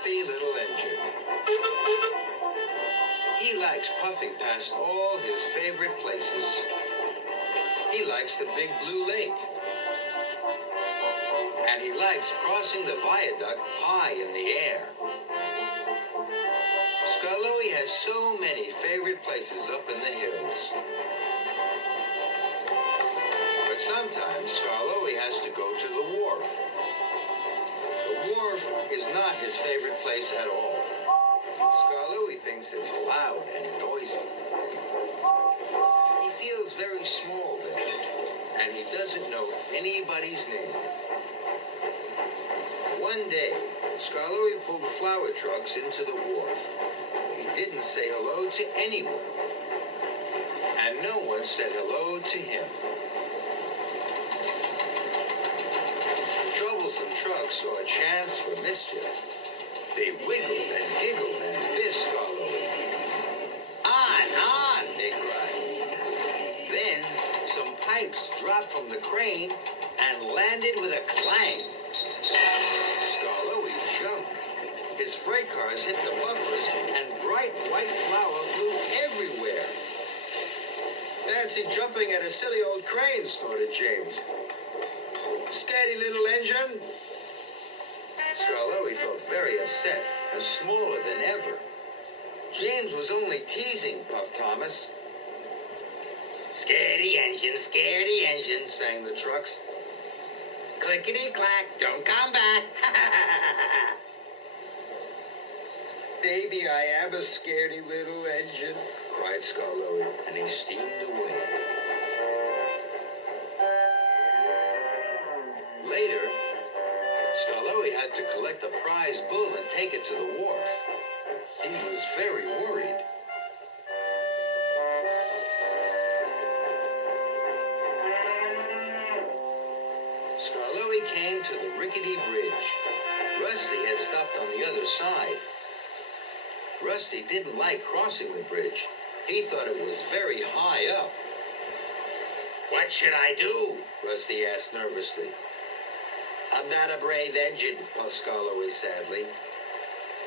happy little engine. He likes puffing past all his favorite places. He likes the big blue lake. And he likes crossing the viaduct high in the air. Skarloey has so many favorite places up in the hills. But sometimes Skarloey has to go to the wharf. The wharf is not his favorite place at all. Skarloey thinks it's loud and noisy. He feels very small there, and he doesn't know anybody's name. One day, Skarloey pulled flour trucks into the wharf. He didn't say hello to anyone, and no one said hello to him. The troublesome trucks saw a chance for mischief. They wiggled and giggled and biffed Skarloey. On, they cried. Then some pipes dropped from the crane and landed with a clang. Skarloey jumped. His freight cars hit the buffers, and bright white flour flew everywhere. Fancy jumping at a silly old crane, snorted James. Steady, little engine. Skarloey felt very upset and smaller than ever. James was only teasing Puff Thomas. Scaredy engine, sang the trucks. Clickety-clack, don't come back. Maybe I am a scaredy little engine, cried Skarloey, and he steamed away. Later, Skarloey had to collect a prize bull and take it to the wharf. He was very worried. Skarloey came to the rickety bridge. Rusty had stopped on the other side. Rusty didn't like crossing the bridge. He thought it was very high up. What should I do? Rusty asked nervously. I'm not a brave engine, puffed Skarloey sadly.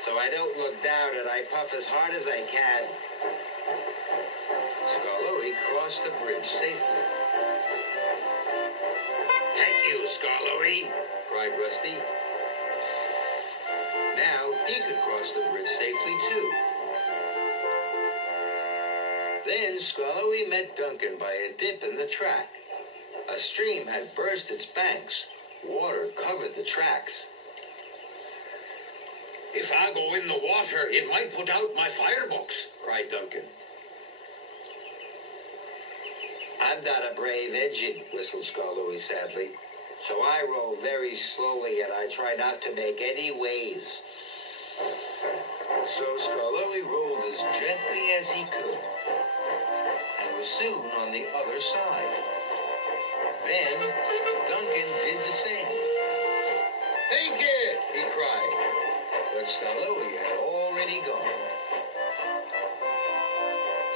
So I don't look down and I puff as hard as I can. Skarloey crossed the bridge safely. Thank you, Skarloey, cried Rusty. Now he could cross the bridge safely too. Then Skarloey met Duncan by a dip in the track. A stream had burst its banks. Water covered the tracks. If I go in the water, it might put out my firebox, cried Duncan. I'm not a brave engine, whistled Skarloey sadly. So I roll very slowly and I try not to make any waves. So Skarloey rolled as gently as he could and was soon on the other side. Then Duncan did the same. Take it, he cried. But Skarloey had already gone.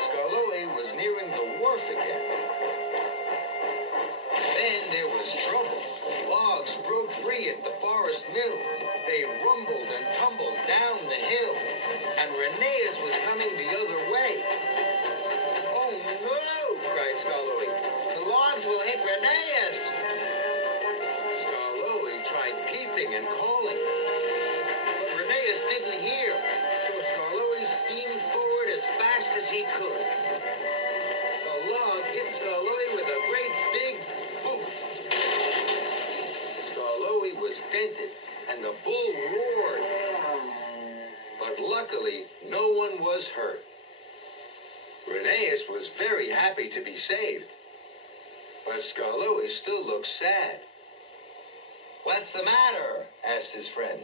Skarloey was nearing the wharf again. Then there was trouble. Logs broke free at the forest mill. They rumbled and tumbled down the hill. And Rheneas was coming the other way. Oh no, cried Skarloey. The logs will hit Rheneas. Skarloey tried peeping and calling. But Rheneas didn't hear. So Skarloey steamed forward as fast as he could. The log hit Skarloey with a great big boof. Skarloey was dented, and the bull roared. But luckily, no one was hurt. Rheneas was very happy to be saved. But Skarloey still looked sad. What's the matter? Asked his friend.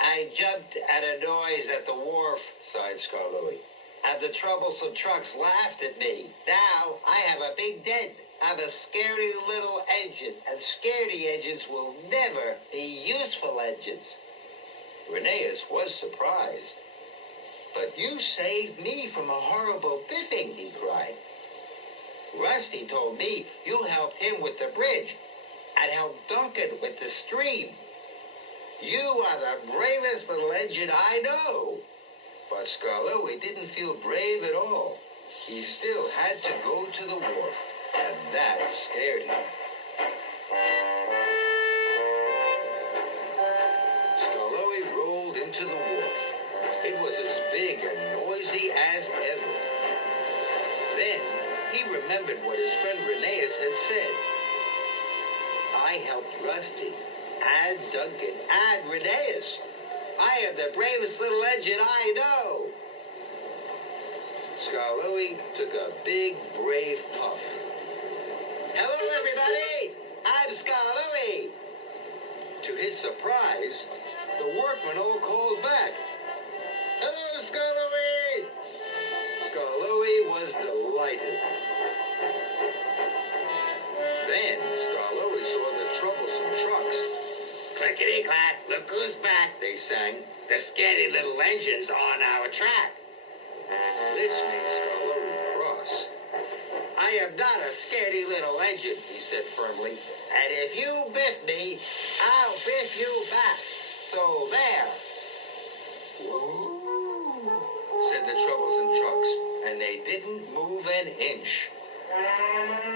I jumped at a noise at the wharf, sighed Skarloey. And the troublesome trucks laughed at me. Now I have a big dent. I'm a scaredy little engine, and scaredy engines will never be useful engines. Rheneas was surprised. But you saved me from a horrible biffing, he cried. Rusty told me you helped him with the bridge and helped Duncan with the stream. You are the bravest little engine I know. But Skarloey didn't feel brave at all. He still had to go to the wharf, and that scared him. Skarloey rolled into the wharf. It was as big and noisy as ever. Then he remembered what his friend Rheneas had said. I helped Rusty, and Duncan, and Rheneas. I am the bravest little engine I know. Skarloey took a big, brave puff. Hello, everybody! I'm Skarloey! To his surprise, the workmen all called back. Hello, Skarloey! Skarloey was delighted. Then Skarloey saw the troublesome trucks. Clickety-clack, look who's back, they sang. The scaredy little engine's on our track. This made Skarloey cross. I am not a scaredy little engine, he said firmly. And if you biff me, I'll biff you back. So there. Whoa, said the troublesome trucks, and they didn't move an inch.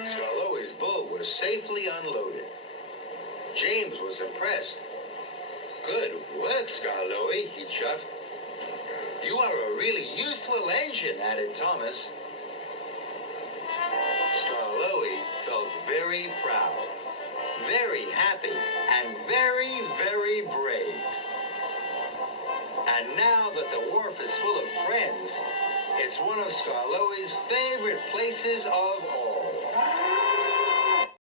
Skarloey's bull was safely unloaded. James was impressed. Good work, Skarloey, he chuffed. You are a really useful engine, added Thomas. Skarloey felt very proud, very happy, and very, very brave. And now that the wharf is full of friends, it's one of Skarloey's favorite places of all.